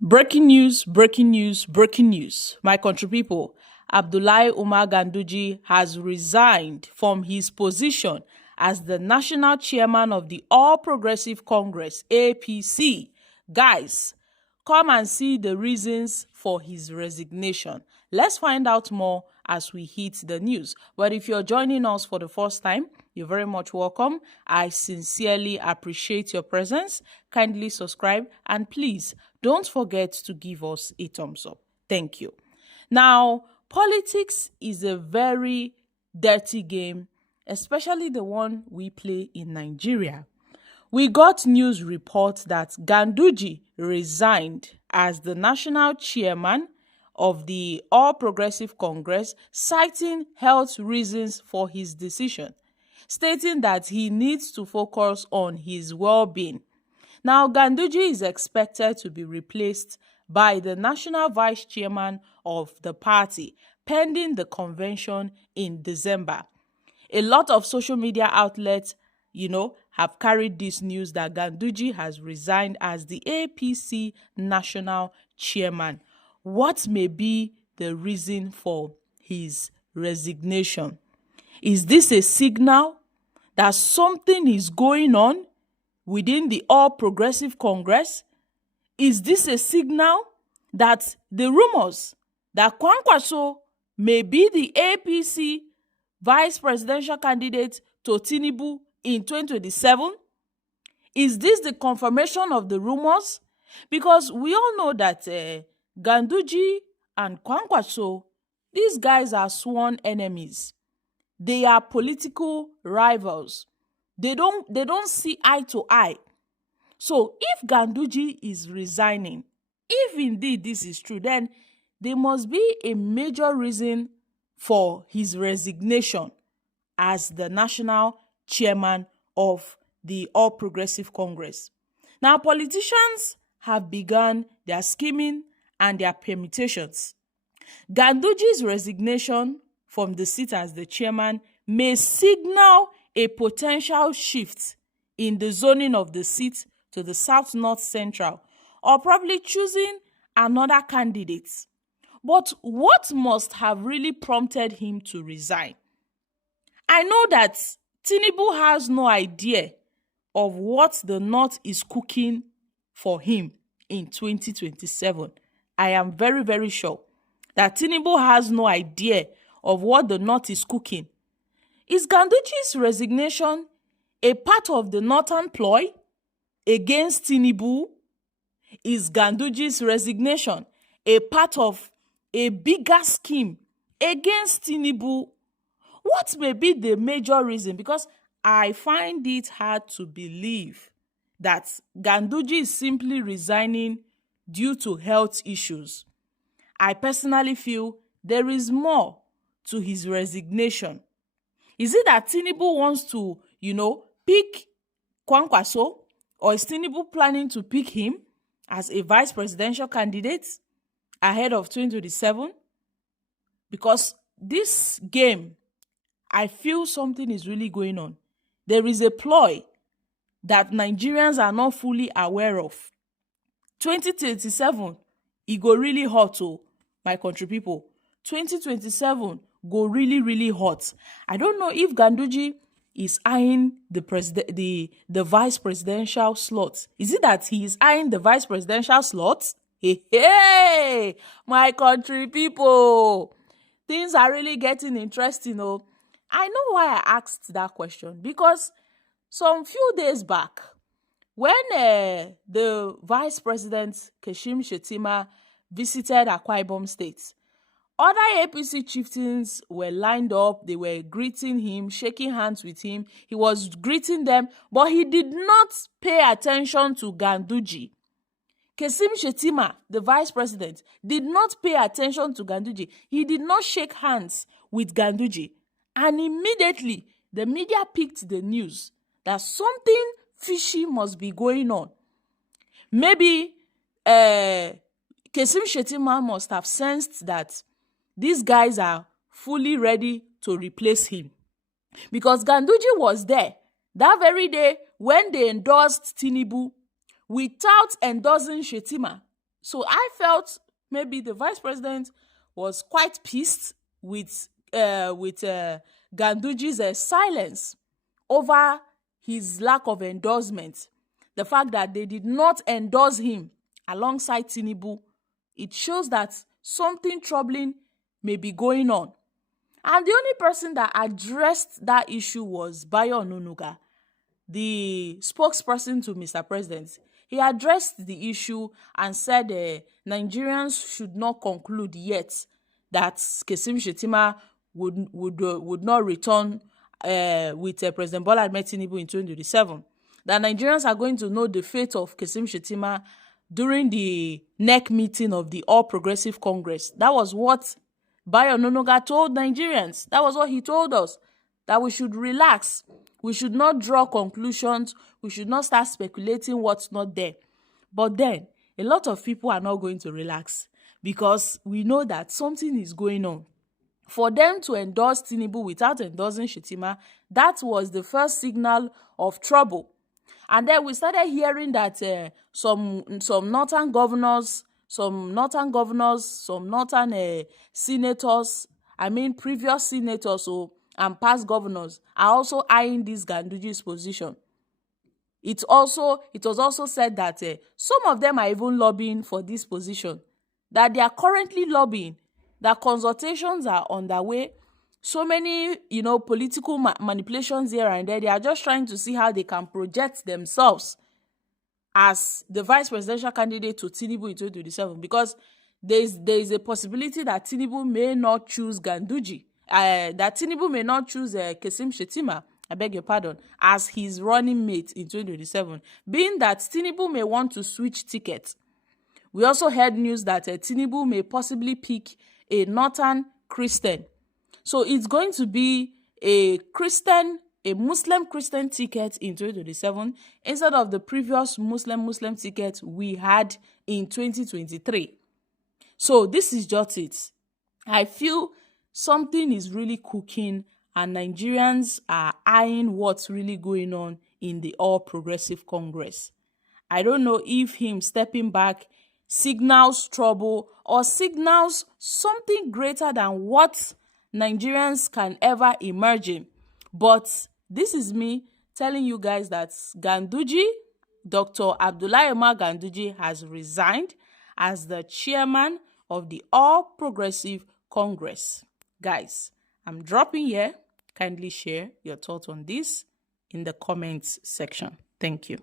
Breaking news, breaking news, breaking news. My country people, Abdullahi Umar Ganduji has resigned from his position as the national chairman of the All Progressive Congress, APC. Guys, come and see the reasons for his resignation. Let's find out more as we hit the news. But if you're joining us for the first time, you're very much welcome. I sincerely appreciate your presence. Kindly subscribe and please don't forget to give us a thumbs up. Thank you. Now, politics is a very dirty game, especially the one we play in Nigeria. We got news reports that Ganduji resigned as the national chairman of the All Progressive Congress, citing health reasons for his decision, stating that he needs to focus on his well-being. Now, Ganduji is expected to be replaced by the national vice chairman of the party, pending the convention in December. A lot of social media outlets, have carried this news that Ganduji has resigned as the APC national chairman. What may be the reason for his resignation? Is this a signal that something is going on within the All Progressive Congress? Is this a signal that the rumors that Kwankwaso may be the APC vice presidential candidate to Tinubu in 2027? Is this the confirmation of the rumors? Because we all know that Ganduji and Kwankwaso, these guys are sworn enemies. They are political rivals. They don't see eye to eye. So if Ganduji is resigning, if indeed this is true, then there must be a major reason for his resignation as the national chairman of the All Progressive Congress. Now, politicians have begun their scheming and their permutations. Ganduji's resignation from the seat as the chairman may signal a potential shift in the zoning of the seat to the South-North Central, or probably choosing another candidate. But what must have really prompted him to resign? I know that Tinubu has no idea of what the North is cooking for him in 2027. I am very, very sure that Tinubu has no idea of what the North is cooking. Is Ganduji's resignation a part of the Northern ploy against Tinubu? Is Ganduji's resignation a part of a bigger scheme against Tinubu? What may be the major reason? Because I find it hard to believe that Ganduji is simply resigning due to health issues. I personally feel there is more to his resignation. Is it that Tinubu wants to, pick Kwankwaso, or is Tinubu planning to pick him as a vice presidential candidate ahead of 2027? Because this game, I feel something is really going on. There is a ploy that Nigerians are not fully aware of. 2027, it go really hot, my country people. 2027 go really, really hot. I don't know if Ganduji is eyeing the vice presidential slot. Is it that he is eyeing the vice presidential slot? Hey, my country people. Things are really getting interesting. I know why I asked that question, because some few days back, when the vice president Kashim Shettima visited Akwa Ibom State, other APC chieftains were lined up. They were greeting him, shaking hands with him. He was greeting them, but he did not pay attention to Ganduji. Kashim Shettima, the vice president, did not pay attention to Ganduji. He did not shake hands with Ganduji. And immediately, the media picked the news that something fishy must be going on. Maybe Kashim Shettima must have sensed that these guys are fully ready to replace him. Because Ganduji was there that very day when they endorsed Tinubu without endorsing Shettima. So I felt maybe the vice president was quite pissed with Ganduji's silence over his lack of endorsement. The fact that they did not endorse him alongside Tinubu, it shows that something troubling may be going on. And the only person that addressed that issue was Bayo Ononuga, the spokesperson to Mr. President. He addressed the issue and said Nigerians should not conclude yet that Kashim Shettima would not return with President Bola Ahmed Tinubu in 2027. That Nigerians are going to know the fate of Kashim Shettima during the NEC meeting of the All Progressive Congress. That was what Bayo Ononuga told Nigerians. That was what he told us, that we should relax. We should not draw conclusions. We should not start speculating what's not there. But then, a lot of people are not going to relax because we know that something is going on. For them to endorse Tinubu without endorsing Shettima, that was the first signal of trouble. And then we started hearing that some northern governors, some northern senators, previous senators and past governors are also eyeing this Ganduji's position. It was also said that some of them are even lobbying for this position, that they are currently lobbying, that consultations are underway. So many, political manipulations here and there. They are just trying to see how they can project themselves as the vice presidential candidate to Tinubu in 2027, because there is a possibility that Tinubu may not choose Ganduji, that Tinubu may not choose Kashim Shettima, I beg your pardon, as his running mate in 2027, being that Tinubu may want to switch tickets. We also heard news that Tinubu may possibly pick a northern Christian. So it's going to be a Muslim Christian ticket in 2027 instead of the previous Muslim ticket we had in 2023. So this is just it. I feel something is really cooking and Nigerians are eyeing what's really going on in the All Progressive Congress. I don't know if him stepping back signals trouble or signals something greater than what Nigerians can ever imagine. But this is me telling you guys that Ganduji, Dr. Abdullahi Umar Ganduji, has resigned as the chairman of the All Progressive Congress. Guys, I'm dropping here. Kindly share your thoughts on this in the comments section. Thank you.